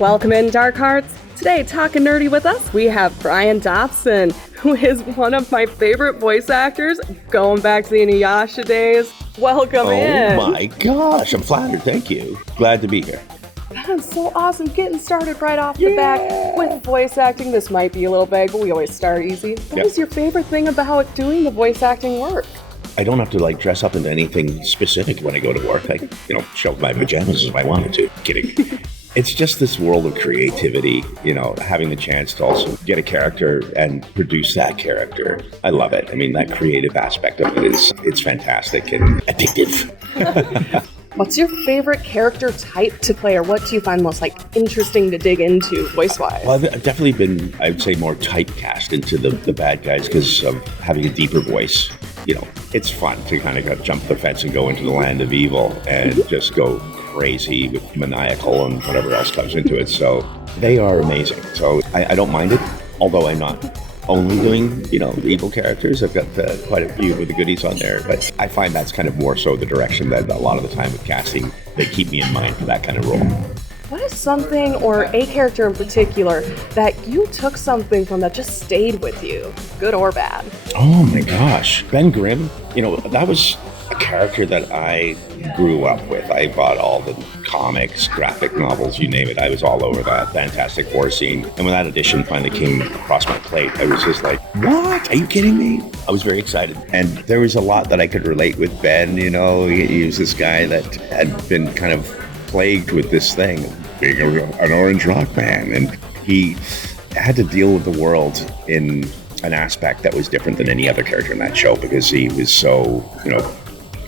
Welcome in, Dark Hearts. Today, talking nerdy with us, we have Brian Dobson, who is one of my favorite voice actors, going back to the Inuyasha days. Welcome in. Oh my gosh, I'm flattered. Thank you. Glad to be here. That's so awesome. Getting started right off the bat with voice acting. This might be a little vague, but we always start easy. What is your favorite thing about doing the voice acting work? I don't have to dress up into anything specific when I go to work. I show my pajamas if I wanted to. Kidding. It's just this world of creativity, having the chance to also get a character and produce that character. I love it. I mean, that creative aspect of it it's fantastic and addictive. What's your favorite character type to play, or what do you find most interesting to dig into voice-wise? Well, I've definitely been, I would say, more typecast into the bad guys because of having a deeper voice. It's fun to kind of jump the fence and go into the land of evil and just go crazy with maniacal and whatever else comes into it. So they are amazing. So I don't mind it, although I'm not only doing, evil characters. I've got quite a few of the goodies on there, but I find that's kind of more so the direction that a lot of the time with casting, they keep me in mind for that kind of role. What is something or a character in particular that you took something from that just stayed with you, good or bad? Oh my gosh. Ben Grimm, that was a character that I grew up with. I bought all the comics, graphic novels, you name it. I was all over that Fantastic Four scene. And when that edition finally came across my plate, I was just like, what? Are you kidding me? I was very excited. And there was a lot that I could relate with Ben. He was this guy that had been kind of plagued with this thing, being an orange rock man. And he had to deal with the world in an aspect that was different than any other character in that show because he was so,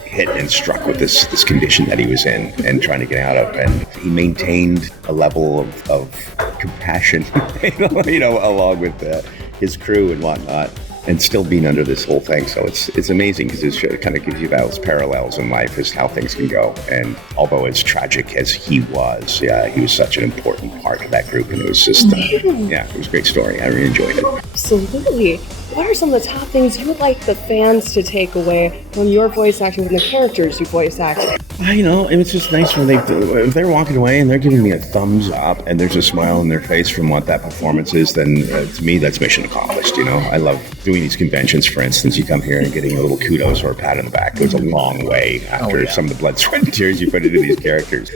hit and struck with this condition that he was in and trying to get out of. And he maintained a level of compassion, along with his crew and whatnot, and still being under this whole thing. So it's amazing because it kind of gives you those parallels in life as how things can go. And although as tragic as he was such an important part of that group. And it was just, it was a great story. I really enjoyed it. Absolutely. What are some of the top things you would like the fans to take away from your voice acting from the characters you voice acted? It's just nice when if they're walking away and they're giving me a thumbs up and there's a smile on their face from what that performance is, then to me, that's mission accomplished. I love doing these conventions, for instance. You come here and getting a little kudos or a pat on the back goes a long way after some of the blood, sweat, and tears you put into these characters.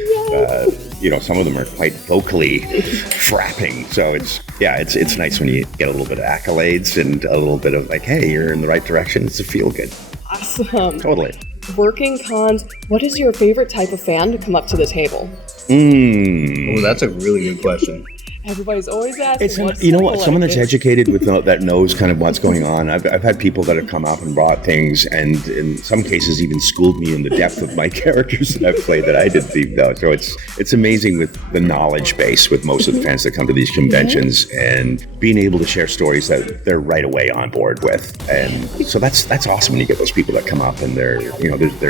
Some of them are quite vocally frapping. So it's nice when you get a little bit of accolades and a little bit of hey, you're in the right direction. It's a feel good. Awesome. Totally. Working cons, what is your favorite type of fan to come up to the table? Oh, that's a really good question. Everybody's always asking. Someone that's educated with that knows kind of what's going on. I've had people that have come up and brought things, and in some cases even schooled me in the depth of my characters that I've played that I didn't even know. So it's amazing with the knowledge base with most of the fans that come to these conventions, and being able to share stories that they're right away on board with. And so that's awesome when you get those people that come up and they're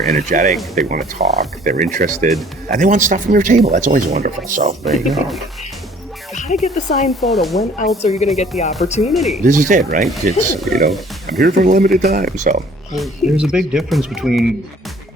energetic, they want to talk, they're interested, and they want stuff from your table. That's always wonderful. So there you go. Gotta get the signed photo. When else are you gonna get the opportunity? This is it, right? It's, I'm here for a limited time, so. Well, there's a big difference between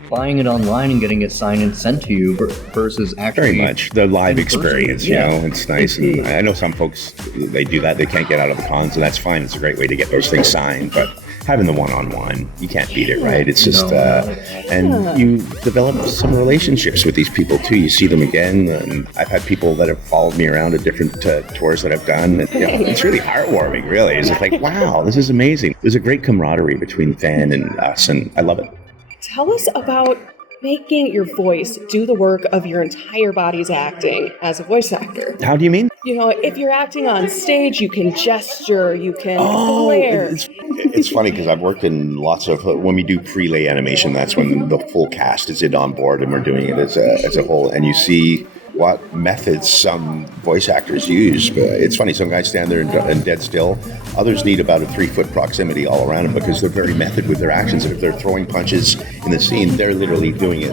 buying it online and getting it signed and sent to you versus actually... Very much. The live experience, it's nice. And I know some folks, they do that. They can't get out of the cons, and that's fine. It's a great way to get those things signed, but having the one-on-one, you can't beat it, right? It's just, and you develop some relationships with these people too. You see them again, and I've had people that have followed me around at different tours that I've done. And, it's really heartwarming, really. It's just wow, this is amazing. There's a great camaraderie between fan and us, and I love it. Tell us about making your voice do the work of your entire body's acting as a voice actor. How do you mean? If you're acting on stage, you can gesture, you can glare. It's funny because I've worked in lots of, when we do pre-lay animation, that's when the full cast is in on board and we're doing it as a whole. And you see what methods some voice actors use. But it's funny, some guys stand there and dead still. Others need about a 3-foot proximity all around them because they're very method with their actions. And if they're throwing punches in the scene, they're literally doing it.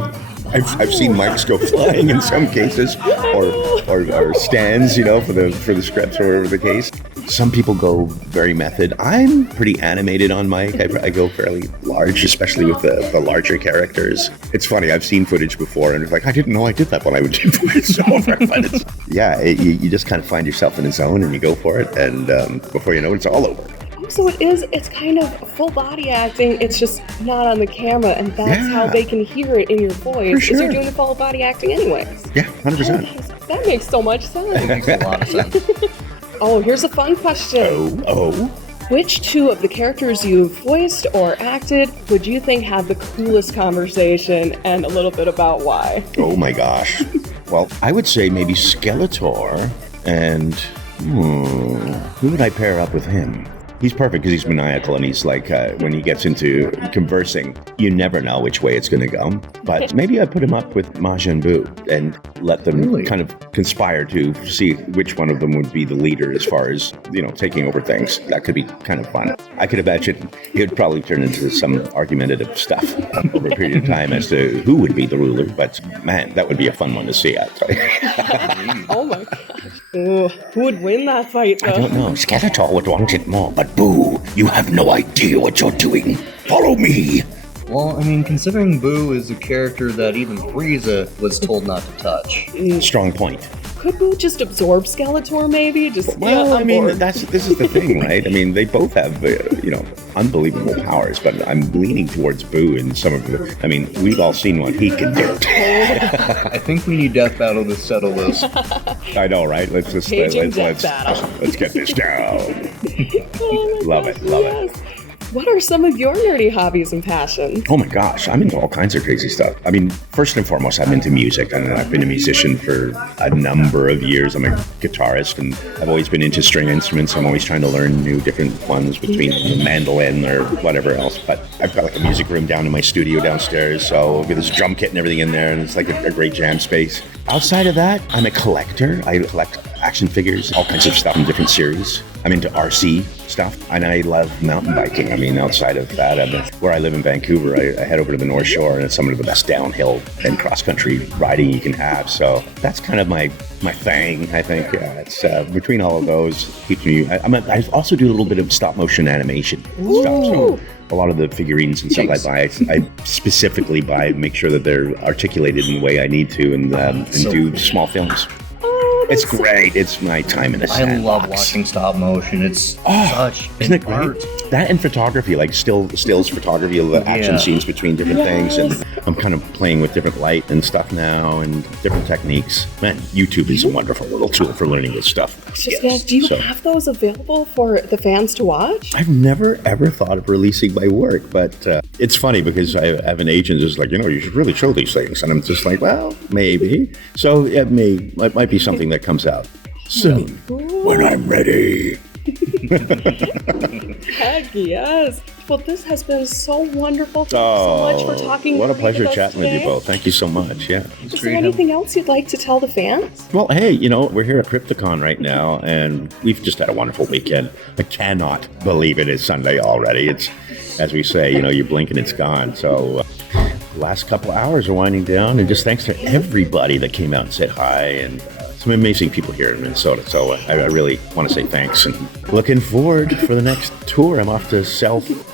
I've seen mics go flying in some cases, or stands, for the scripts or whatever the case. Some people go very method. I'm pretty animated on mic. I go fairly large, especially with the larger characters. It's funny, I've seen footage before and it's like, I didn't know I did that when I would do voiceover. But you just kind of find yourself in a zone and you go for it, and before you know it, it's all over. So it's kind of full body acting, it's just not on the camera, and that's how they can hear it in your voice. For sure. Because you're doing the full body acting anyways. Yeah, 100%. That makes so much sense. It makes a lot of sense. Oh, here's a fun question. Oh. Which two of the characters you've voiced or acted would you think had the coolest conversation, and a little bit about why? Oh my gosh. Well, I would say maybe Skeletor, and who would I pair up with him? He's perfect because he's maniacal, and he's like, when he gets into conversing, you never know which way it's going to go. But maybe I'd put him up with MAJINN and let them kind of conspire to see which one of them would be the leader as far as, taking over things. That could be kind of fun. I could imagine it would probably turn into some argumentative stuff over a period of time as to who would be the ruler. But man, that would be a fun one to see. Oh my gosh. Ooh, who would win that fight, though? I don't know. Skeletor would want it more, but BUU, you have no idea what you're doing. Follow me. Well, I mean, considering BUU is a character that even Frieza was told not to touch. Strong point. Could BUU just absorb Skeletor, maybe? This is the thing, right? I mean, they both have, unbelievable powers, but I'm leaning towards BUU in some of the. I mean, we've all seen what he can do. I think we need Death Battle to settle this. I know, right? Let's get this down. Love it. What are some of your nerdy hobbies and passions? Oh my gosh, I'm into all kinds of crazy stuff. I mean, first and foremost, I'm into music, and I've been a musician for a number of years. I'm a guitarist, and I've always been into string instruments. I'm always trying to learn new different ones between the mandolin or whatever else. But I've got like a music room down in my studio downstairs, so I've got this drum kit and everything in there, and it's like a great jam space. Outside of that, I'm a collector. I collect action figures, all kinds of stuff in different series. I'm into RC stuff, and I love mountain biking. I mean, outside of that, where I live in Vancouver, I head over to the North Shore, and it's some of the best downhill and cross-country riding you can have. So that's kind of my thing, I think. It's between all of those, keeps me. I also do a little bit of stop-motion animation stuff. So a lot of the figurines and stuff I buy, I specifically make sure that they're articulated in the way I need to, and do small films. It's great. It's my time in the sandbox. I love watching stop motion. It's such isn't it great? art. That and photography, like stills photography of the action scenes between different things. And I'm kind of playing with different light and stuff now, and different techniques. Man, YouTube is a wonderful little tool for learning this stuff. Do you have those available for the fans to watch? I've never ever thought of releasing my work, but it's funny because I have an agent who's like, you should really show these things, and I'm just like, well, maybe. So it might be something that comes out soon when I'm ready. Heck yes. Well, this has been so wonderful. Thank you so much for talking. What a pleasure with us chatting today. with you both. Thank you so much. Yeah. Is there anything else you'd like to tell the fans? Well, hey, we're here at Crypticon right now, and we've just had a wonderful weekend. I cannot believe it is Sunday already. It's, as we say, you blink and it's gone. So last couple hours are winding down, and just thanks to everybody that came out and said hi, and some amazing people here in Minnesota. So I really want to say thanks, and looking forward for the next tour. I'm off to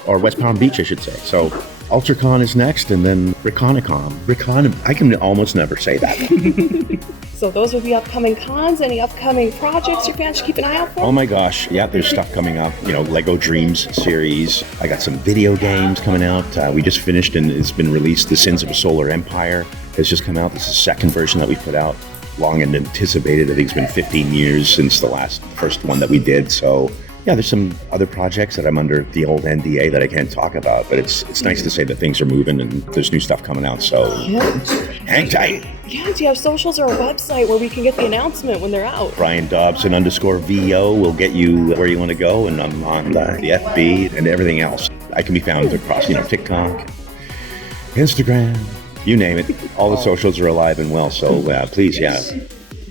West Palm Beach, I should say. So UltraCon is next, and then Recon. I can almost never say that. So those are the upcoming cons. Any upcoming projects your fans should keep an eye out for? Oh my gosh, yeah, there's stuff coming up. Lego Dreams series. I got some video games coming out. We just finished, and it's been released. The Sins of a Solar Empire has just come out. This is the second version that we put out. Long and anticipated. I think it's been 15 years since the first one that we did. So yeah, there's some other projects that I'm under the old NDA that I can't talk about, but it's nice to say that things are moving and there's new stuff coming out. So hang tight. Yeah, do you have socials or a website where we can get the announcement when they're out? Brian Dobson _VO will get you where you want to go, and I'm on the FB and everything else. I can be found across, TikTok, Instagram, you name it. All the socials are alive and well. So please,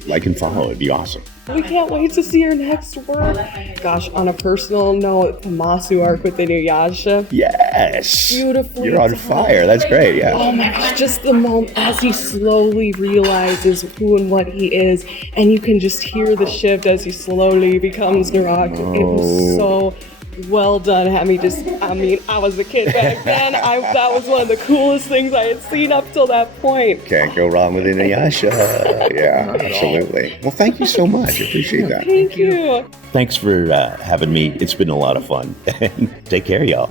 like and follow. It'd be awesome. We can't wait to see your next work. Gosh, on a personal note, the Masu arc with Inuyasha. Yes. Beautifully You're on done. fire. That's great. Yeah. Oh my gosh, just the moment as he slowly realizes who and what he is, and you can just hear the shift as he slowly becomes Naraka. It was so well done. I was a kid back then. That was one of the coolest things I had seen up till that point. Can't go wrong with Inuyasha. Yeah, absolutely. Well, thank you so much. I appreciate that. Thank you. Thanks for having me. It's been a lot of fun. Take care, y'all.